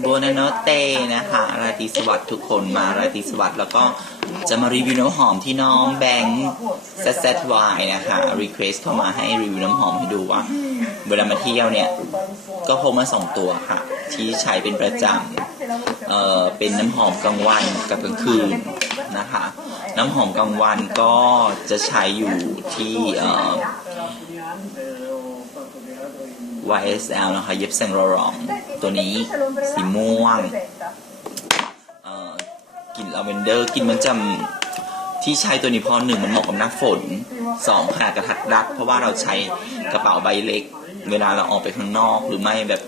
โบนาโนเตนะคะราตรีสวัสดิ์ทุกคนมาราตรีสวัสดิ์แล้วก็จะมารีวิวน้ำหอมที่น้องแบงค์ซซวายนะคะรีเควสเข้ามาให้รีวิวน้ำหอมให้ดูว่า เวลามาเที่ยวเนี่ย ก็พกมาสองตัวค่ะ ที่ใช้เป็นประจำเอ่อเป็นน้ำหอมกลางวันกับกลางคืนนะคะ น้ำหอมกลางวันก็จะใช้อยู่ที่เอ่อ YSL นะคะเย็บเซงโรรอง ตัวนี้สีม่วงกลิ่นลาเวนเดอร์กลิ่นมันจะที่ใช้ตัวนี้พราะหนึ่งมันเหมาะกับหน้าฝนสองขนาดกระทัดรัดเพราะว่าเราใช้กระเป๋าใบเล็ก เวลาเราออกไปข้างนอกหรือไม่แบบ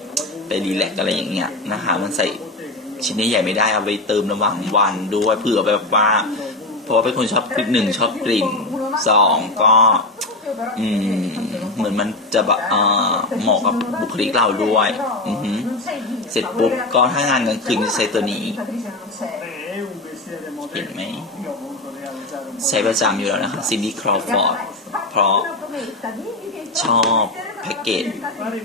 ไปรีแลกอะไรอย่างเงี้ยนะคะมันใส่ชิ้นใหญ่ไม่ได้เอาไปเติมระหว่างวันด้วยเผื่อแบบว่า เพราะว่าเป็นคนชอบกลิ่นหนึ่งชอบกลิ่น สองก็อืมเหมือนมันจะแบบเหมาะกับบุคลิกเราด้วยอือเสร็จปุ๊บก็ถ้างานกลางคืนจะใช้ตัวนี้เห็นไหมใช้ประจำอยู่แล้วนะคะซินดี้ครอฟอร์ดเพราะชอบแพ็กเกจ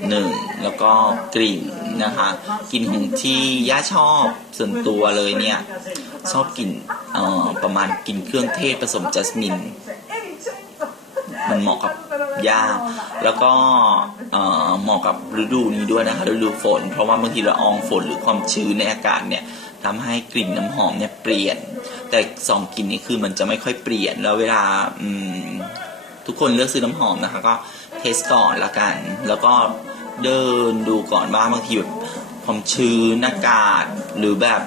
หนึ่งแล้วก็กลิ่นนะคะ กลิ่นของที่ย่าชอบส่วนตัวเลยเนี่ย ชอบกลิ่นประมาณกลิ่นเครื่องเทศผสมจัสมิน มันเหมาะกับหญ้าแล้วก็เหมาะกับฤดูนี้ด้วยนะคะฤดูฝน เพราะว่าบางทีละอองฝนหรือความชื้นในอากาศเนี่ยทำให้กลิ่นน้ำหอมเนี่ยเปลี่ยน แต่สองกลิ่นนี้คือมันจะไม่ค่อยเปลี่ยนแล้วเวลาทุกคนเลือกซื้อน้ำหอมนะคะก็เทสก่อนละกัน แล้วก็เดินดูก่อนว่าบางทีแบบความชื้นอากาศหรือแบบ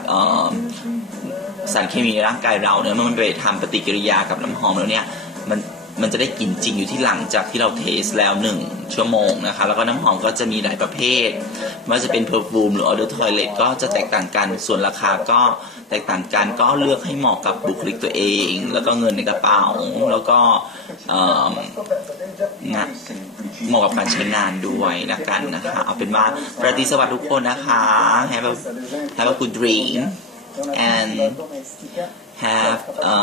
สารเคมีในร่างกายเราเนี่ยเมื่อมันไปทำปฏิกิริยากับน้ำหอมแล้วเนี่ยมัน มันจะได้กลิ่นจริงอยู่ที่หลังจากที่เราเทสแล้วหนึ่งชั่วโมงนะคะ แล้วก็น้ำหอมก็จะมีหลายประเภทไม่ว่าจะเป็นเพอร์ฟูมหรือออเดอร์ทอยเลตก็จะแตกต่างกัน ส่วนราคาก็แตกต่างกันก็เลือกให้เหมาะกับบุคลิกตัวเอง แล้วก็เงินในกระเป๋า แล้วก็เอ่องะเหมาะกับการใช้งานด้วยละกันนะคะ เอาเป็นว่าประติสวัสดิ์ทุกคนนะคะ have a have a good dream and have a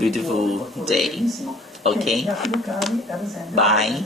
beautiful day. Ok. Bye.